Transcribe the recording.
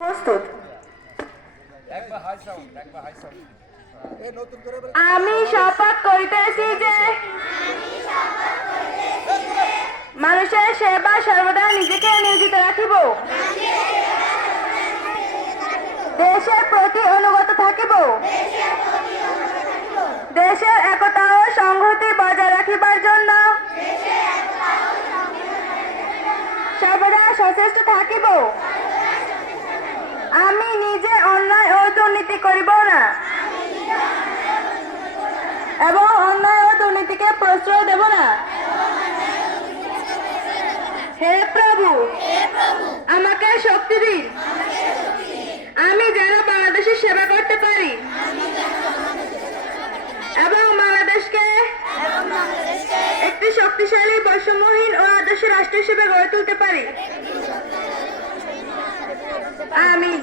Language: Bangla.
প্রস্তুত। আমি শপথ করিতেছি যে মানুষের সেবা সর্বদা নিজেকে নিয়োজিত রাখিব, দেশের প্রতি অনুগত থাকিব, দেশের একতা ও সংহতি বজায় রাখিবার জন্য সর্বদা সচেষ্ট থাকিব। আমি নিজে অন্যায় ও দুর্নীতি করিব না এবং অন্যায় ও দুর্নীতিকে প্রশ্রয় দেব না। হে প্রভু, আমাকে শক্তি দিন, আমি যেন বাংলাদেশের সেবা করতে পারি এবং বাংলাদেশকে একটি শক্তিশালী, বৈষম্যহীন ও আদর্শ রাষ্ট্র হিসেবে গড়ে তুলতে পারি। আমিন।